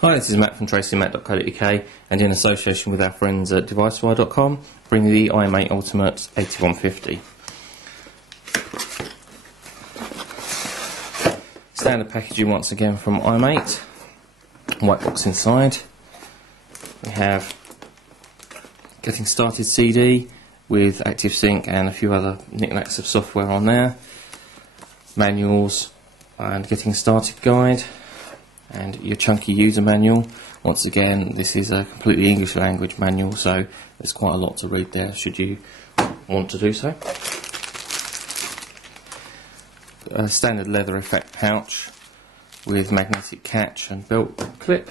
Hi, this is Matt from tracymac.co.uk, and in association with our friends at devicewire.com, bring the iMate Ultimate 8150. Standard packaging once again from iMate. White box inside. We have Getting Started CD with ActiveSync and a few other knickknacks of software on there. Manuals and Getting Started guide. And your chunky user manual. Once again, this is a completely English language manual, so there's quite a lot to read there should you want to do so. A standard leather effect pouch with magnetic catch and belt clip.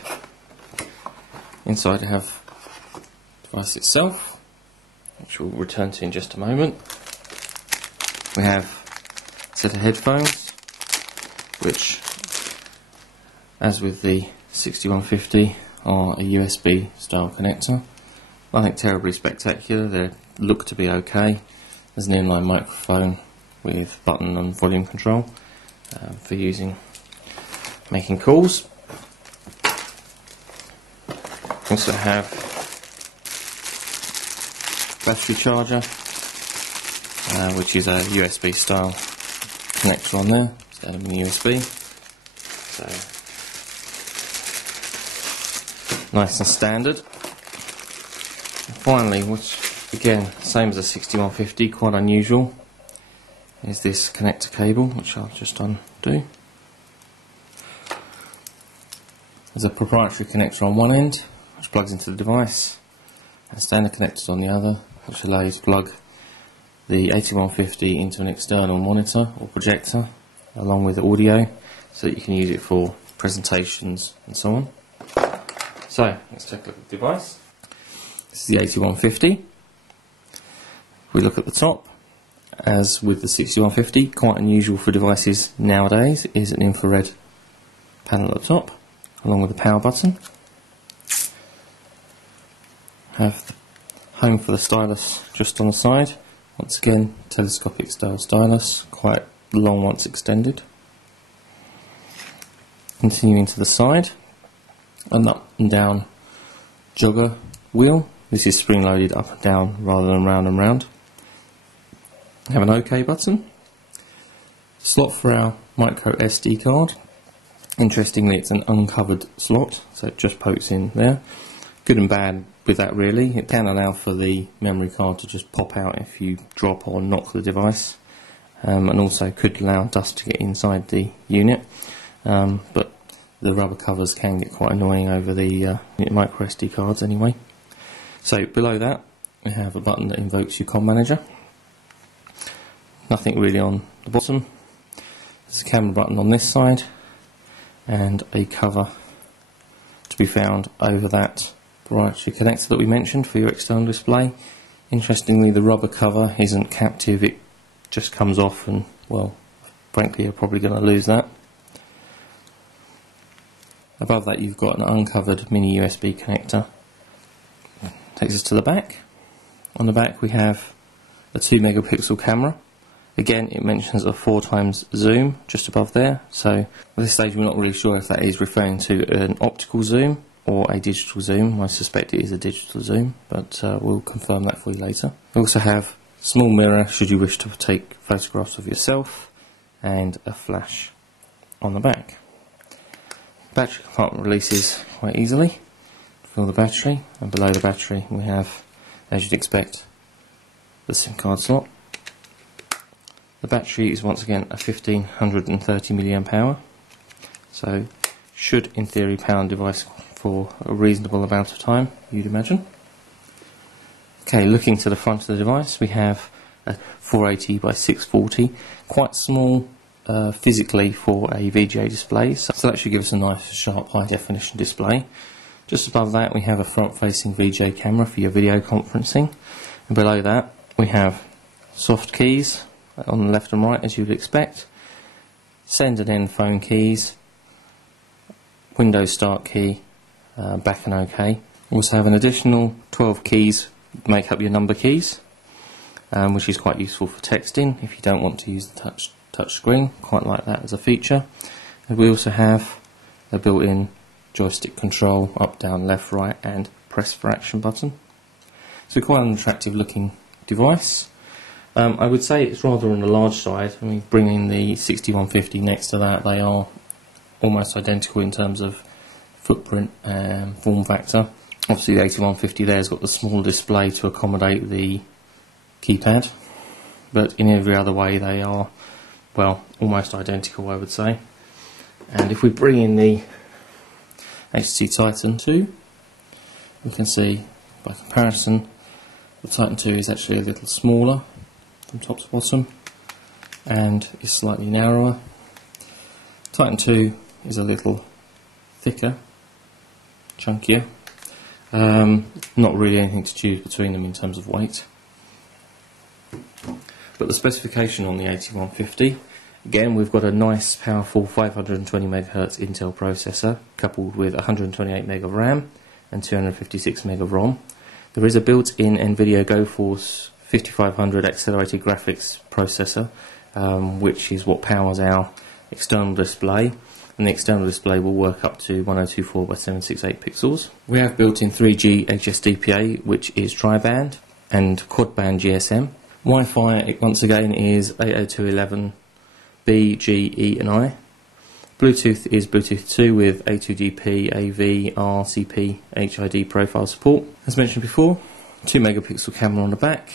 Inside I have the device itself, which we'll return to in just a moment. We have a set of headphones, which, as with the 6150, are a USB style connector. Nothing terribly spectacular, they look to be okay. There's an inline microphone with button and volume control for making calls. Also have battery charger, which is a USB style connector on there, instead of a USB. So nice and standard. And finally, which again, same as a 6150, quite unusual, is this connector cable, which I'll just undo. There's a proprietary connector on one end, which plugs into the device, and standard connectors on the other, which allow you to plug the 8150 into an external monitor or projector, along with audio, so that you can use it for presentations and so on. So, let's take a look at the device. This is the 8150. If we look at the top, as with the 6150, quite unusual for devices nowadays, is an infrared panel at the top, along with the power button. Have the home for the stylus just on the side. Once again, telescopic style stylus, quite long once extended. Continuing to the side, an up and down jogger wheel. This is spring loaded up and down rather than round and round. We have an OK button. Slot for our micro SD card. Interestingly, it's an uncovered slot, so it just pokes in there. Good and bad with that really. It can allow for the memory card to just pop out if you drop or knock the device, and also could allow dust to get inside the unit, but the rubber covers can get quite annoying over the micro SD cards anyway. So below that we have a button that invokes your COM manager. Nothing really on the bottom. There's a camera button on this side and a cover to be found over that proprietary connector that we mentioned for your external display. Interestingly, the rubber cover isn't captive, it just comes off, and well, frankly you're probably going to lose that. Above that you've got an uncovered mini USB connector. Takes us to the back. On the back we have a 2 megapixel camera. Again, it mentions a 4x zoom just above there, so at this stage we're not really sure if that is referring to an optical zoom or a digital zoom. I suspect it is a digital zoom, but we'll confirm that for you later. We also have a small mirror should you wish to take photographs of yourself, and a flash on the back. Battery compartment releases quite easily. Fill the battery, and below the battery we have, as you'd expect, the SIM card slot. The battery is once again a 1530 mAh, so should in theory power the device for a reasonable amount of time, you'd imagine. Okay, looking to the front of the device, we have a 480 by 640, quite small physically for a VGA display, so that should give us a nice sharp high definition display. Just above that we have a front facing VGA camera for your video conferencing, and below that we have soft keys on the left and right as you would expect, send and end phone keys, Windows start key, back and OK. We also have an additional 12 keys that make up your number keys, which is quite useful for texting if you don't want to use the touch screen. Quite like that as a feature. And we also have a built-in joystick control, up, down, left, right, and press for action button. So quite an attractive looking device. I would say it's rather on the large side. I mean, bringing the 6150 next to that, they are almost identical in terms of footprint and form factor. Obviously the 8150 there has got the small display to accommodate the keypad, but in every other way they are, well, almost identical, I would say. And if we bring in the HTC Titan 2, we can see by comparison the Titan 2 is actually a little smaller from top to bottom and is slightly narrower. Titan 2 is a little thicker, chunkier. Not really anything to choose between them in terms of weight. But the specification on the 8150, again, we've got a nice powerful 520 MHz Intel processor coupled with 128 meg of RAM and 256 meg of ROM. There is a built-in NVIDIA GeForce 5500 accelerated graphics processor, which is what powers our external display, and the external display will work up to 1024 by 768 pixels. We have built-in 3G HSDPA, which is tri-band, and quad-band GSM. Wi-Fi, once again, is 802.11b, G, E and I. Bluetooth is Bluetooth 2 with A2DP, AV, RCP, HID profile support. As mentioned before, 2 megapixel camera on the back,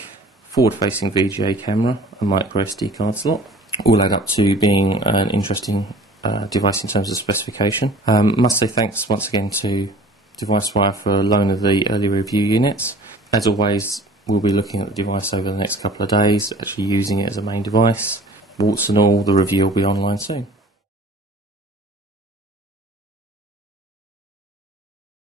forward-facing VGA camera, a micro SD card slot. All add up to being an interesting device in terms of specification. Must say thanks once again to DeviceWire for a loan of the early review units. As always, we'll be looking at the device over the next couple of days, actually using it as a main device. Warts and all, the review will be online soon.